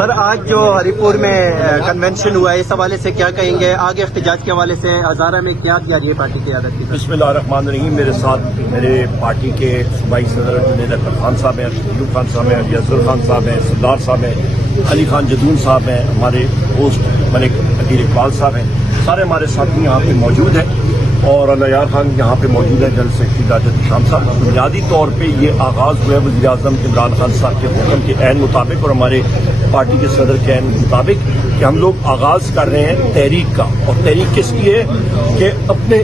سر آج جو ہری پور میں کنونشن ہوا ہے اس حوالے سے کیا کہیں گے؟ آگے احتجاج کے حوالے سے ہزارہ میں کیا جاری ہے پارٹی کی قیادت کی؟ بسم اللہ الرحمن الرحیم۔ میرے ساتھ میرے پارٹی کے صوبائی صدر جنید اکبر خان صاحب ہیں، ایوب خان صاحب ہیں، یزر خان صاحب ہیں، سردار صاحب ہیں، علی خان جدون صاحب ہیں، ہمارے ہوسٹ ملک عدیر اقبال صاحب ہیں، سارے ہمارے ساتھی یہاں پہ موجود ہیں اور الیار خان یہاں پہ موجود ہے، جنرل سیکرٹری راجد شام صاحب۔ بنیادی طور پہ یہ آغاز ہوا ہے وزیر اعظم عمران خان صاحب کے حکم کے عین مطابق اور ہمارے پارٹی کے صدر کے عین مطابق کہ ہم لوگ آغاز کر رہے ہیں تحریک کا۔ اور تحریک کس کی ہے کہ اپنے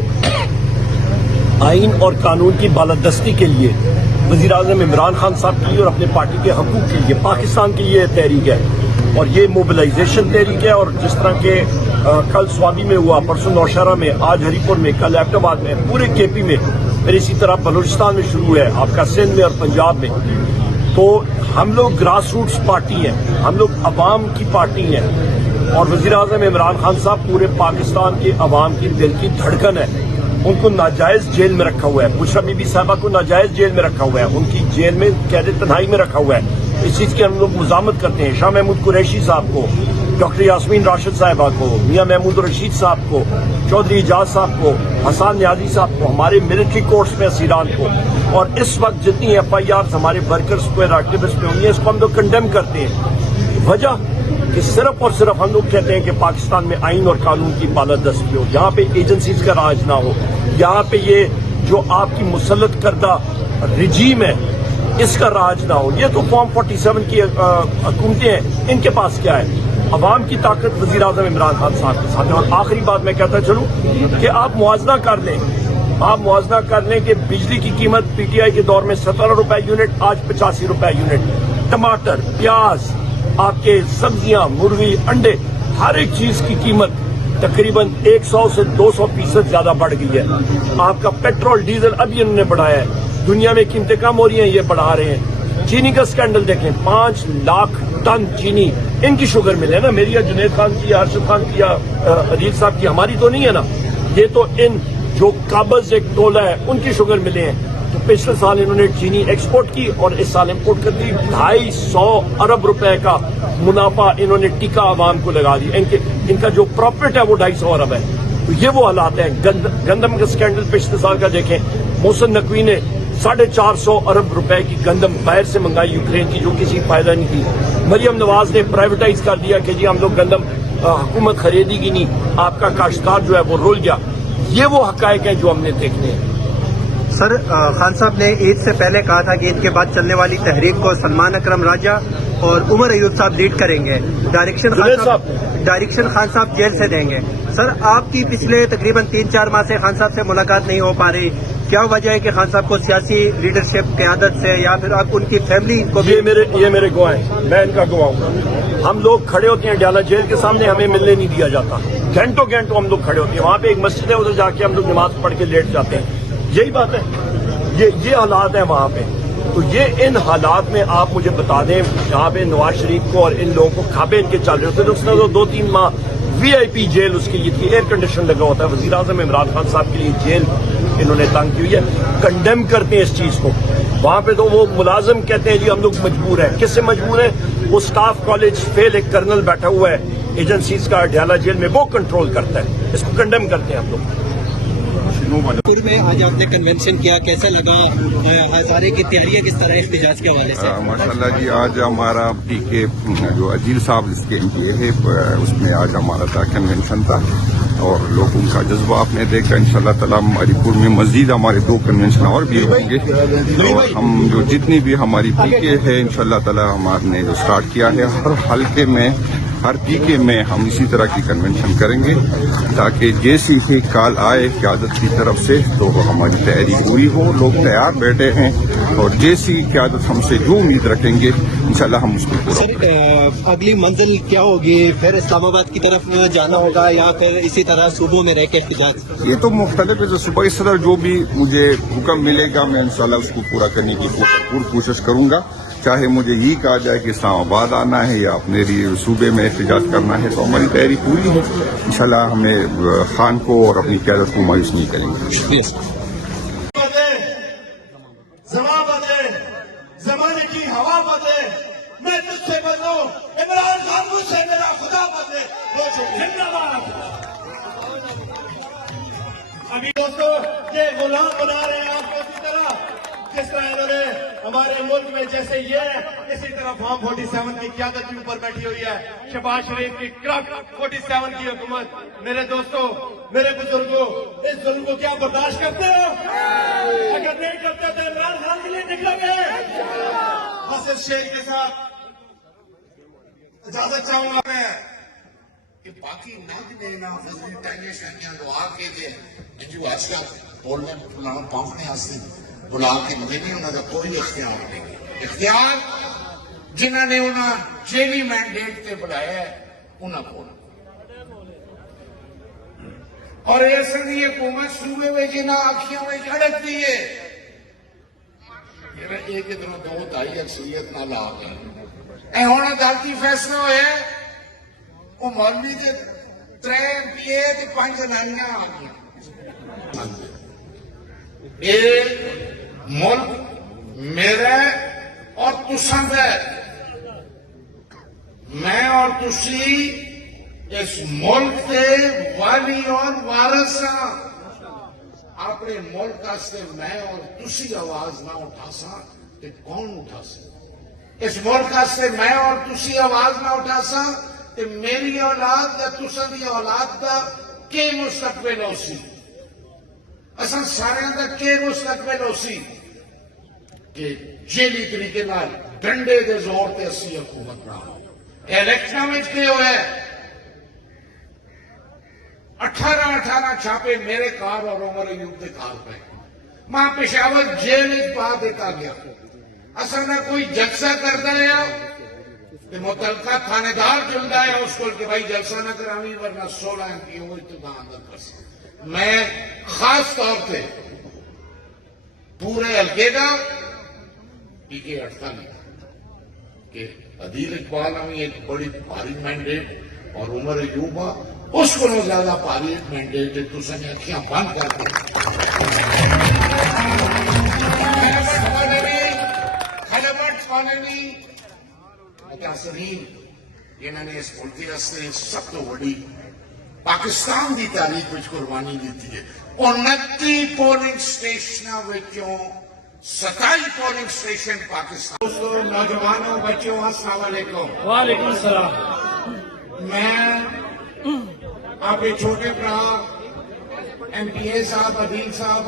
آئین اور قانون کی بالادستی کے لیے وزیر اعظم عمران خان صاحب کے لیے اور اپنے پارٹی کے حقوق کے لیے پاکستان کے لیے تحریک ہے اور یہ موبلائزیشن تحریک ہے۔ اور جس طرح کے کل سوابی میں ہوا، پرسوں نوشہرہ میں، آج ہری پور میں، کل ایبٹ آباد میں، پورے کے پی میں، پھر اسی طرح بلوچستان میں شروع ہے، آپ کا سندھ میں اور پنجاب میں، تو ہم لوگ گراس روٹس پارٹی ہیں، ہم لوگ عوام کی پارٹی ہیں اور وزیر اعظم عمران خان صاحب پورے پاکستان کے عوام کی دل کی دھڑکن ہے۔ ان کو ناجائز جیل میں رکھا ہوا ہے، بشرا بی بی صاحبہ کو ناجائز جیل میں رکھا ہوا ہے، ان کی جیل میں قید تنہائی میں رکھا ہوا ہے۔ اس چیز کی ہم لوگ مزاحمت کرتے ہیں۔ شاہ محمود قریشی صاحب کو، ڈاکٹر یاسمین راشد صاحبہ کو، میاں محمود رشید صاحب کو، چودھری اعجاز صاحب کو، حسان نیازی صاحب کو، ہمارے ملٹری کورٹس میں اسیران کو، اور اس وقت جتنی ایف آئی آرز ہمارے ورکرز کو اور ایکٹیوسٹ پہ ہوئی ہیں، اس کو ہم لوگ کنڈیم کرتے ہیں۔ وجہ کہ صرف اور صرف ہم لوگ کہتے ہیں کہ پاکستان میں آئین اور قانون کی بالادستی ہو، یہاں پہ ایجنسیز کا راج نہ ہو، یہاں پہ یہ جو آپ کی مسلط کردہ رجیم ہے اس کا راج نہ ہو۔ یہ تو فارم 47 کی حکومتیں ہیں، ان کے پاس کیا ہے؟ عوام کی طاقت وزیر اعظم عمران خان صاحب کے ساتھ ہے۔ اور آخری بات میں کہتا چلوں کہ آپ موازنہ کر لیں، آپ موازنہ کر لیں کہ بجلی کی قیمت پی ٹی آئی کے دور میں 17 روپے یونٹ، آج 85 روپے یونٹ، ٹماٹر، پیاز، آپ کے سبزیاں، مرغی، انڈے، ہر ایک چیز کی قیمت تقریباً 100 سے 200% زیادہ بڑھ گئی ہے۔ آپ کا پیٹرول ڈیزل ابھی انہوں نے بڑھایا ہے، دنیا میں قیمتیں کم ہو رہی ہیں، یہ بڑھا رہے ہیں۔ چینی کا سکینڈل دیکھیں، 5 لاکھ ٹن چینی ان کی شوگر ملے نا، میری یا جنید خان کی یا ارشد خان کی یا عدیل صاحب کی، ہماری تو نہیں ہے نا، یہ تو ان جو قابض ایک ٹولہ ہے ان کی شوگر ملے ہیں۔ تو پچھلے سال انہوں نے چینی ایکسپورٹ کی اور اس سال امپورٹ کر دی، 250 ارب روپے کا منافع انہوں نے ٹیکا عوام کو لگا دیا۔ ان کا جو پروفٹ ہے وہ 250 ارب ہے۔ تو یہ وہ حالات ہیں۔ گندم کا سکینڈل پچھلے سال کا دیکھیں، محسن نقوی نے 450 ارب روپے کی گندم باہر سے منگائی یوکرین کی، جو کسی فائدہ نہیں تھی۔ مریم نواز نے پرائیویٹائز کر دیا کہ جی ہم لوگ گندم حکومت خریدی گی نہیں، آپ کا کاشتکار جو ہے وہ رول گیا۔ یہ وہ حقائق ہیں جو ہم نے دیکھنے ہیں۔ سر خان صاحب نے عید سے پہلے کہا تھا کہ عید کے بعد چلنے والی تحریک کو سلمان اکرم راجہ اور عمر ایوب صاحب لیڈ کریں گے، ڈائریکشن خان صاحب جیل سے دیں گے۔ سر آپ کی پچھلے تقریباً 3-4 ماہ سے خان صاحب سے ملاقات نہیں ہو پا رہی، کیا وجہ ہے کہ خان صاحب کو سیاسی لیڈرشپ قیادت سے یا پھر آپ ان کی فیملی کو بھی؟ یہ میرے گواہ ہیں، میں ان کا گواہ ہوں۔ ہم لوگ کھڑے ہوتے ہیں ڈیالہ جیل کے سامنے، ہمیں ملنے نہیں دیا جاتا، گھنٹوں ہم لوگ کھڑے ہوتے ہیں، وہاں پہ ایک مسجد ہے، ادھر جا کے ہم لوگ نماز پڑھ کے لیٹ جاتے ہیں۔ یہی بات ہے، یہ حالات ہیں وہاں پہ۔ تو یہ ان حالات میں آپ مجھے بتا دیں، جہاں پہ نواز شریف کو اور ان لوگوں کو کھابے ان کے چل رہے ہوتے ہیں، اس نے تو 2-3 ماہ وی آئی پی جیل اس کے لیے تھی، ایئر کنڈیشن لگا ہوتا ہے۔ وزیر اعظم عمران خان صاحب کے لیے جیل انہوں نے تنگ کی ہوئی ہے، کنڈیم کرتے ہیں اس چیز کو۔ وہاں پہ تو وہ ملازم کہتے ہیں جی ہم لوگ مجبور ہیں، کس سے مجبور ہیں؟ وہ سٹاف کالج فیل ایک کرنل بیٹھا ہوا ہے ایجنسیز کا ڈیالہ جیل میں، وہ کنٹرول کرتا ہے، اس کو کنڈیم کرتے ہیں ہم لوگ۔ پور میں آج آپ نے کنونشن کیا، کیسا لگا؟ ہزارے کی تیاریاں کس طرح احتجاج کے حوالے سے؟ ماشاءاللہ جی، آج ہمارا پی کے جو عدیل صاحب اس کے MPA ہے، اس میں آج ہمارا تھا کنونشن تھا اور لوگوں کا جذبہ آپ نے دیکھا۔ انشاءاللہ تعالیٰ ہماری پور میں مزید ہمارے 2 کنونشن اور بھی ہوں گے اور ہم جو جتنی بھی ہماری پی کے ہے انشاءاللہ تعالیٰ ہمارے نے جو سٹارٹ کیا ہے، ہر حلقے میں ہر پی کے میں ہم اسی طرح کی کنونشن کریں گے تاکہ جیسی ہی کال آئے قیادت کی طرف سے تو ہماری تیاری پوری ہو۔ لوگ تیار بیٹھے ہیں اور جیسی قیادت ہم سے جو امید رکھیں گے انشاءاللہ ہم اس کو پورا کریں گے۔ اگلی منزل کیا ہوگی؟ پھر اسلام آباد کی طرف جانا ہوگا یا پھر اسی طرح صوبوں میں رہ کے احتجاج؟ یہ تو مختلف ہے، جو صوبائی صدر جو بھی مجھے حکم ملے گا میں انشاءاللہ اس کو پورا کرنے کی پور کوشش کروں گا۔ چاہے مجھے یہ کہا جائے کہ اسلام آباد آنا ہے یا اپنے صوبے میں احتجاج کرنا ہے تو ہماری تیاری پوری ہے انشاءاللہ۔ ہمیں خان کو اور اپنی قیادت کو مایوس نہیں کریں گے۔ زمانے کی ہوا بدلے، میں تجھ سے بدلوں عمران یہ غلام بنا رہے ہیں آپ کو اسی طرح جس طرح انہوں نے ہمارے ملک میں جیسے یہ ہے اسی طرح فارم 47 کی قیادت بھی اوپر بیٹھی ہوئی ہے. شہباز شریف کی کرک 47 کی حکومت. میرے دوستوں، میرے بزرگوں، اس ظلم کو کیا برداشت کرتے ہو؟ اگر نہیں کرتے تو عمران خان کے لیے نکلو گے. حسن شیخ کے ساتھ اجازت چاہوں گا میں کہ باقی نہ دینا فضل ٹائمیں شہریاں دعا کے دے جو آج کا بولنے پلانا پانپنے آستے بلا کے مجھے نہیں انہوں نے کوئی اختیار نہیں. اختیار جنہوں نے انہوں جیلی مینڈیٹ تے بلایا ہے انہوں کو اور ایسے دی حکومت صوبے میں جنہاں آنکھیوں میں جھڑک دیئے ایک ادھروں دو دائی اکثریت نہ لا گئے. اے ہونا عدالتی فیصلہ ہوئے وہ مولوی کے 3 MP تے 5 جنانیاں آ گیا. یہ ملک میرا اور تساں دا ہے. میں اور تسی اس ملک کے والی اور وارث ہاں. اپنے ملک واسطے میں اور تسی آواز نہ اٹھا سا تے کون اٹھا سا؟ اس ملک واسطے میں اور تسی آواز نہ اٹھا سا تے میری اولاد یا تساں دی اولاد دا کی مستقبل ہو سی؟ اساں سارے دا کی مستقبل ہو سی کہ جیلی طریقے نال ڈنڈے دے زور تے اسی حکومت نہ ہو. الیکشن میں کیا ہوا ہے 18 چھاپے میرے کار اور عمر ایوب کے کار پہ ماں پشاور جیل بعد ایک آ گیا. اصل میں کوئی جلسہ کرتا ہے کہ متعلقہ تھانے دار چلتا ہے اس کو کہ بھائی جلسہ نہ کراوی ورنہ 16 MP وہ اتنا اندر کر سکتے. میں خاص طور سے پورے حلقے کا ٹیکے اٹھتا نہیں کہ عدیل اقبال ہمیں ایک بڑی بھاری مینڈیٹ اور عمر ایوبا اس کو زیادہ بھاری مینڈیٹ ہے. تو سن اکھیاں بند کر کے انہوں نے اس ملک واسطے سب تو بڑی پاکستان کی تاریخ میں قربانی دیتی ہے. 29 پولنگ اسٹیشنوں 27 پولنگ اسٹیشن پاکستان. دوستوں، نوجوانوں، بچوں، السلام علیکم. وعلیکم السلام. میں آپ کے چھوٹے برا MPA صاحب عدیل صاحب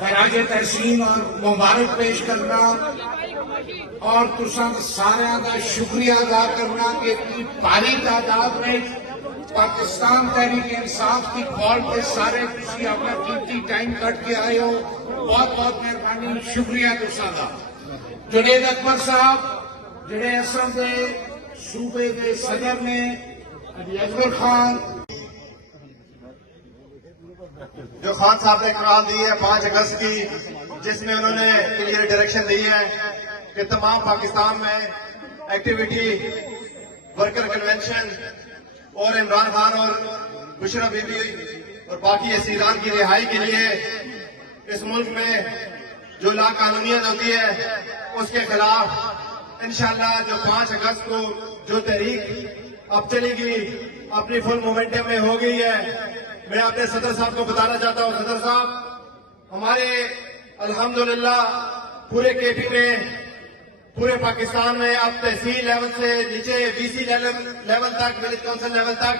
خراج تحسین اور مبارک پیش کرنا اور تساں سارے کا شکریہ ادا کرنا کہ اتنی بھاری تعداد میں پاکستان تحریک انصاف کی کال پہ سارے تسی اپنا قیمتی ٹائم کٹ کے آئے ہو. بہت بہت مہربانی، شکریہ تساں دا. جنید اکبر صاحب جڑے اصل دے صوبے دے صدر نے علی اکبر خان جو خان صاحب نے قرار دی ہے 5 اگست کی، جس میں انہوں نے کلیئر ڈائریکشن دی ہے کہ تمام پاکستان میں ایکٹیویٹی ورکر کنونشن اور عمران خان اور بشرا بی بی اور باقی اسیران کی رہائی کے لیے اس ملک میں جو لا قانونیت ہوتی ہے اس کے خلاف انشاءاللہ جو 5 اگست کو جو تحریک اب چلے گی اپنی فل مومنٹم میں ہو گئی ہے. میں اپنے صدر صاحب کو بتانا چاہتا ہوں، صدر صاحب ہمارے الحمدللہ پورے KP میں پورے پاکستان میں اب تحصیل لیول سے نیچے BC لیول تک، ولیج کونسل لیول تک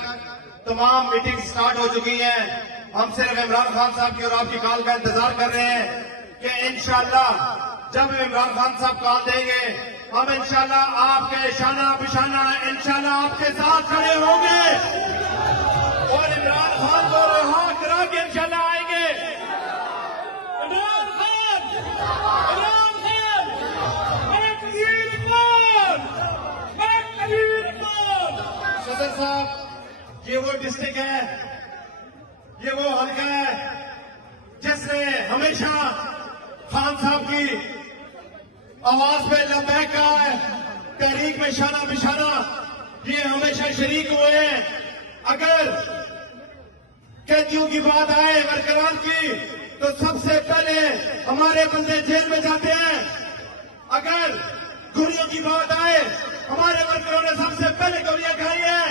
تمام میٹنگ سٹارٹ ہو چکی ہیں. ہم صرف عمران خان صاحب کی اور آپ کی کال کا انتظار کر رہے ہیں کہ انشاءاللہ جب عمران خان صاحب کال دیں گے ہم انشاءاللہ آپ کے شانہ بشانہ انشاءاللہ آپ کے ساتھ کھڑے ہوں گے اور عمران خان کو رہا کرا کے انشاءاللہ آئیں گے. عمران خان، عمران خان، ایک عزیز قوم، ایک عزیز قوم. صدر صاحب، یہ وہ ڈسٹرکٹ ہے، یہ وہ حلقہ ہے جس نے ہمیشہ خان صاحب کی آواز پہ لبیک کہا ہے. تحریک میں شانہ بشانہ یہ ہمیشہ شریک ہوئے ہیں. اگر قیدیوں کی بات آئے ورکران کی تو سب سے پہلے ہمارے بندے جیل میں جاتے ہیں. اگر گولیوں کی بات آئے ہمارے ورکروں نے سب سے پہلے گولیاں کھائی ہیں.